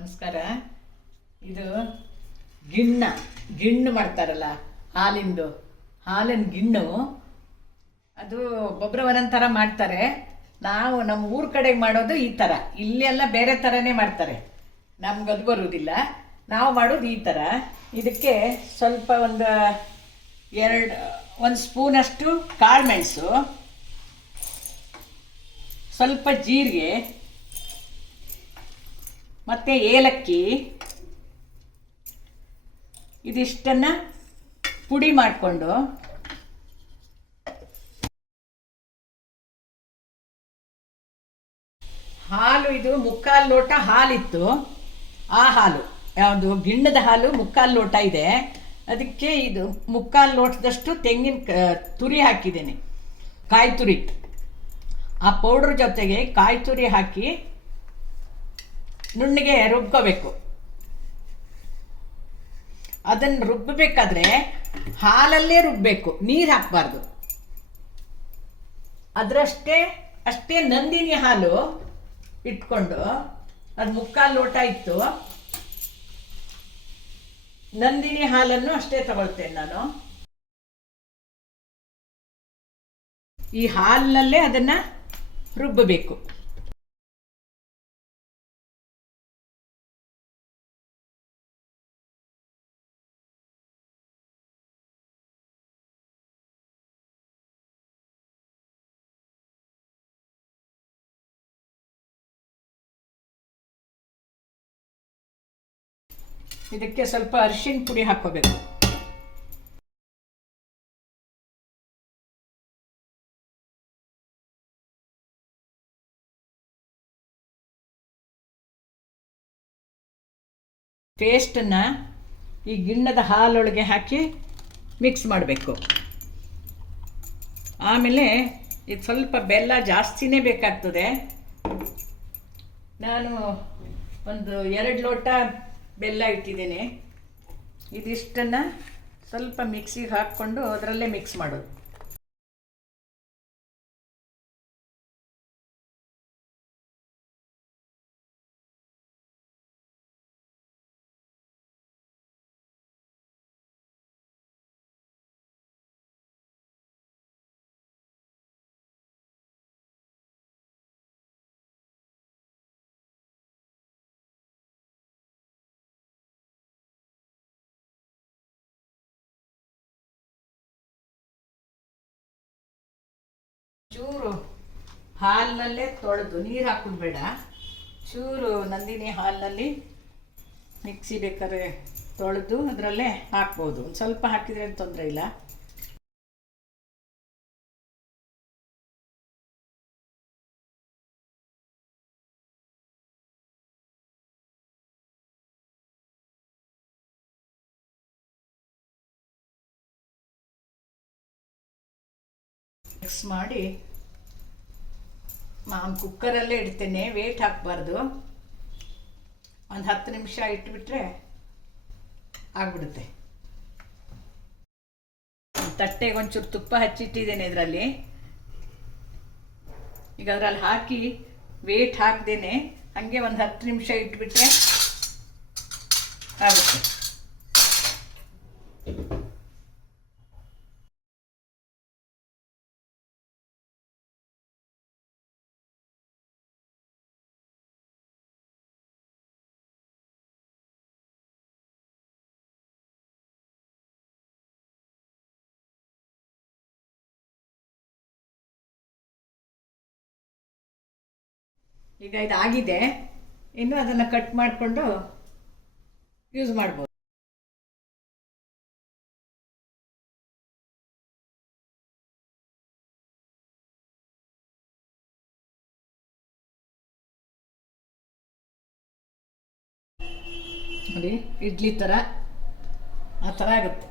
ನಮಸ್ಕಾರ. ಇದು ಗಿಣ್ಣ, ಗಿಣ್ಣು ಮಾಡ್ತಾರಲ್ಲ, ಹಾಲಿಂದು. ಹಾಲಿನ ಗಿಣ್ಣು, ಅದು ಒಬ್ಬೊಬ್ಬರು ಒಂದೊಂದು ಥರ ಮಾಡ್ತಾರೆ. ನಾವು ನಮ್ಮ ಊರ ಕಡೆಗೆ ಮಾಡೋದು ಈ ಥರ ಎಲ್ಲ ಬೇರೆ ಥರನೇ ಮಾಡ್ತಾರೆ. ನಮ್ಗೆ ಅದು ಬರುವುದಿಲ್ಲ ನಾವು ಮಾಡೋದು ಈ ಥರ ಇದಕ್ಕೆ ಸ್ವಲ್ಪ ಒಂದು ಎರಡು, ಒಂದು ಸ್ಪೂನಷ್ಟು ಕಾಳು ಮೆಣಸು. ಸ್ವಲ್ಪ ಜೀರಿಗೆ. ಮತ್ತು ಏಲಕ್ಕಿ. ಇದಿಷ್ಟನ್ನ ಪುಡಿ ಮಾಡಿಕೊಂಡು. ಹಾಲು ಇದು ಮುಕ್ಕಾಲು ಲೋಟ ಹಾಲಿತ್ತು. ಆ ಹಾಲು, ಯಾವುದು, ಗಿಣ್ಣದ ಹಾಲು ಮುಕ್ಕಾಲು ಲೋಟ ಇದೆ. ಅದಕ್ಕೆ ಇದು ಮುಕ್ಕಾಲು ಲೋಟದಷ್ಟು ತೆಂಗಿನ ತುರಿ ಹಾಕಿದ್ದೇನೆ. ಕಾಯಿ ತುರಿ ಆ ಪೌಡ್ರ್ ಜೊತೆಗೆ ಕಾಯಿ ತುರಿ ಹಾಕಿ ನುಣ್ಣಗೆ ರುಬ್ಕೋಬೇಕು. ಅದನ್ನು ರುಬ್ಬಬೇಕಾದ್ರೆ ಹಾಲಲ್ಲೇ ರುಬ್ಬಬೇಕು ನೀರು ಹಾಕಬಾರ್ದು. ಅದರಷ್ಟೇ, ಅಷ್ಟೇ ನಂದಿನಿ ಹಾಲು ಇಟ್ಕೊಂಡು ಅದು ಮುಕ್ಕಾಲು ಲೋಟ ಇತ್ತು. ನಂದಿನಿ ಹಾಲನ್ನು ಅಷ್ಟೇ ತಗೊಳ್ತೇನೆ ನಾನು. ಈ ಹಾಲಿನಲ್ಲೇ ಅದನ್ನ ರುಬ್ಬಬೇಕು. ಇದಕ್ಕೆ ಸ್ವಲ್ಪ ಅರಿಶಿನ ಪುಡಿ ಹಾಕೋಬೇಕು ಪೇಸ್ಟನ್ನು ಈ ಗಿಣ್ಣದ ಹಾಲೊಳಗೆ ಹಾಕಿ ಮಿಕ್ಸ್ ಮಾಡಬೇಕು. ಆಮೇಲೆ ಇದು ಸ್ವಲ್ಪ ಬೆಲ್ಲ ಜಾಸ್ತಿನೇ ಬೇಕಾಗ್ತದೆ. ನಾನು ಒಂದು ಎರಡು ಲೋಟ ಬೆಲ್ಲ ಇಟ್ಟಿದ್ದೇನೆ. ಇದಿಷ್ಟನ್ನು ಸ್ವಲ್ಪ ಮಿಕ್ಸಿಗೆ ಹಾಕ್ಕೊಂಡು ಅದರಲ್ಲೇ ಮಿಕ್ಸ್ ಮಾಡೋದು. ಚೂರು ಹಾಲಿನಲ್ಲೇ ತೊಳೆದು, ನೀರು ಹಾಕೋದು ಚೂರು ನಂದಿನಿ ಹಾಲಿನಲ್ಲಿ ಮಿಕ್ಸಿ ಬೇಕಾದ್ರೆ ತೊಳೆದು ಅದರಲ್ಲೇ ಹಾಕ್ಬೋದು. ಒಂದು ಸ್ವಲ್ಪ ಹಾಕಿದ್ರೆ ಏನು ತೊಂದರೆ ಇಲ್ಲ. ಮಿಕ್ಸ್ ಮಾಡಿ ನಾನು ಕುಕ್ಕರಲ್ಲೇ ಇಡ್ತೇನೆ ವೇಟ್ ಹಾಕಬಾರ್ದು. ಒಂದು ಹತ್ತು ನಿಮಿಷ ಇಟ್ಬಿಟ್ರೆ ಆಗ್ಬಿಡುತ್ತೆ. ತಟ್ಟೆಗೆ ಒಂಚೂರು ತುಪ್ಪ ಹಚ್ಚಿಟ್ಟಿದ್ದೇನೆ ಇದರಲ್ಲಿ. ಈಗ ಅದರಲ್ಲಿ ಹಾಕಿ ವೇಟ್ ಹಾಕ್ದೇನೆ, ಹಾಗೆ ಒಂದು ಹತ್ತು ನಿಮಿಷ ಇಟ್ಬಿಟ್ರೆ ಆಗುತ್ತೆ ಈಗ ಇದಾಗಿದೆ. ಇನ್ನು ಅದನ್ನು ಕಟ್ ಮಾಡಿಕೊಂಡು ಯೂಸ್ ಮಾಡ್ಬೋದು. ನೋಡಿ ಇಡ್ಲಿ ಥರ ಆ ಥರ ಆಗುತ್ತೆ